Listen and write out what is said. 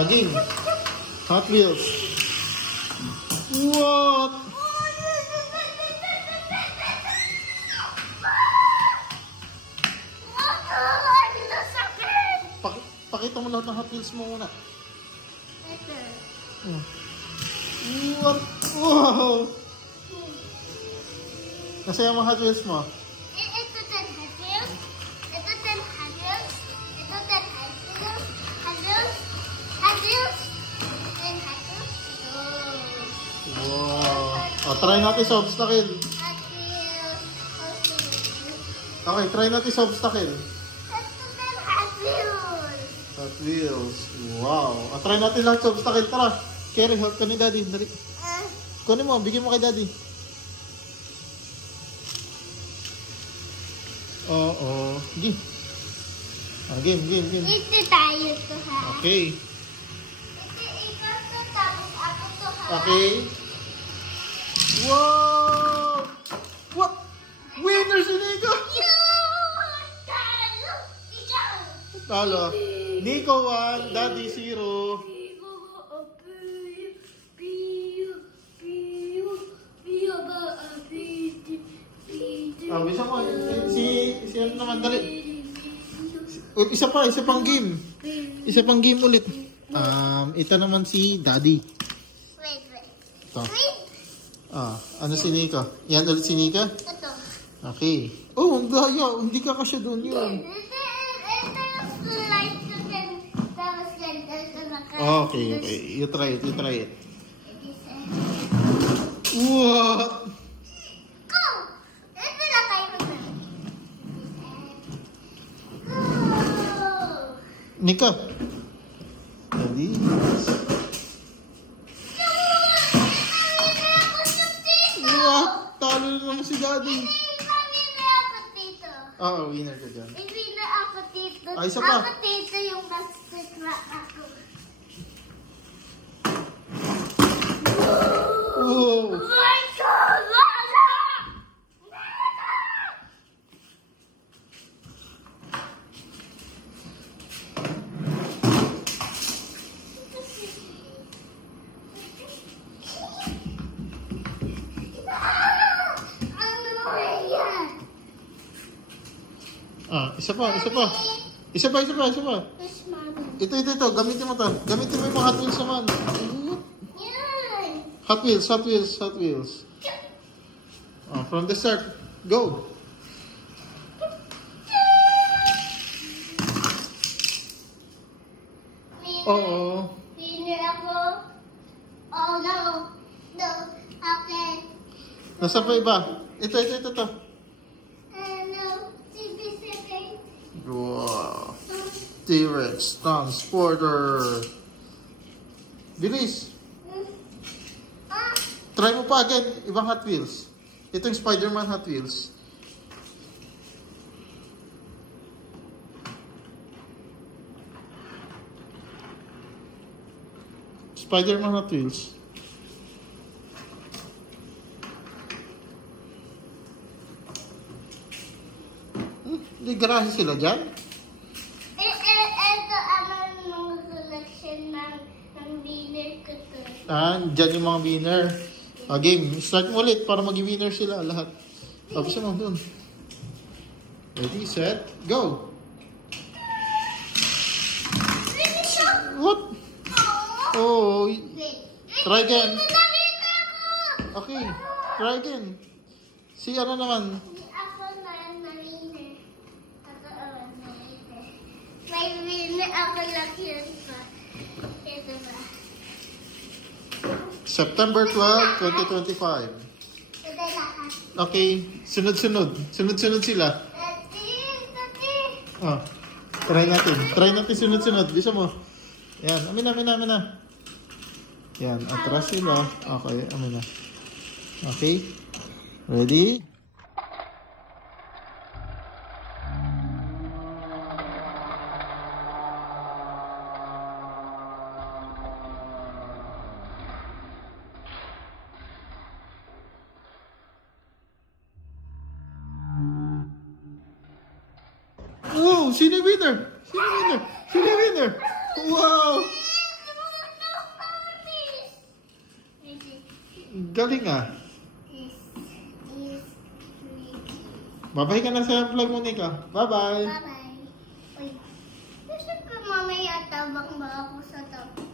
Again. Hot Wheels. What? Pakita mo lahat ng Hot Wheels mo muna. What? Wow! Kasi yung mga Hot Wheels mo? Ito 10 Hot Wheels. Ito 10 Hot Wheels. Ito 10 Hot Wheels. Hot Wheels. Hot Wheels. 10 Hot Wheels. Wow! O, try natin sa obstacle. Hot Wheels. Okay, try natin sa obstacle. Ito 10 Hot Wheels. Hot Wheels. Wow! O, try natin lahat sa obstacle. Tara! Kerry, help ka ni Daddy. Dali. Kunin mo, bigyan mo kay Daddy. Oo. Game. Game. Ito tayo to ha. Okay. Ito ikaw to, tapos ako to ha. Okay. Wow! What? Winner si Nico! Talo! Ikaw! Talo. Nico 1, Daddy 0. Bisa mo. Si ano naman, dali. Isa pang game. Isa pang game ulit. Ito naman si Daddy. Wait. Ito. Ano si Nika? Yan ulit si Nika? Ito. Okay. Oh, ang daya. Hindi ka kasya doon yun. Ito yung slide ko din. Tapos ganito naka. Okay. You try it. What? Go! Ito na tayo na. Go! Nika. Daddy. What? Talo na naman si Daddy. Winner ako dito. Oo, winner ka dyan. Winner ako dito. Isa pa. Ako dito yung mas ako. Oh! My God! Isa pa. Ito. Gamitin mo to. Gamitin mo yung mga Hot Wheels naman. Hot Wheels. From the start. Go. Oo. Winner ako. Oh no. Okay. Nasa pa iba? Ito. No. CB7. Wow. T-Rex Transporter. Bilis. Try mo pa again. Ibang Hot Wheels. Ito yung Spider-Man Hot Wheels. Spider-Man Hot Wheels. May garahe sila dyan? Ito ang mga selection ng winner ko to. Dyan yung mga winner. Game, start mo ulit para mag-winner sila lahat. Tapos mo dun. Ready, set, go! What? Oh, try again. Okay, try again. Si ano naman? Ako na winner. May winner ako lang yun pa. Ito ba? September 12, 2025. Ito lahat. Okay, sunod-sunod. Sunod-sunod sila. Try natin sunod-sunod. Bisa mo. Yan, amin na. Yan, atras sila. Okay, amin na. Okay. Ready? Oh, sino winner? Wow! Galing ah. This is pretty. Babay ka na sa vlog mo, Nika. Bye-bye. Bye-bye. Uy, gusto ko mamaya tabang ba ako sa top?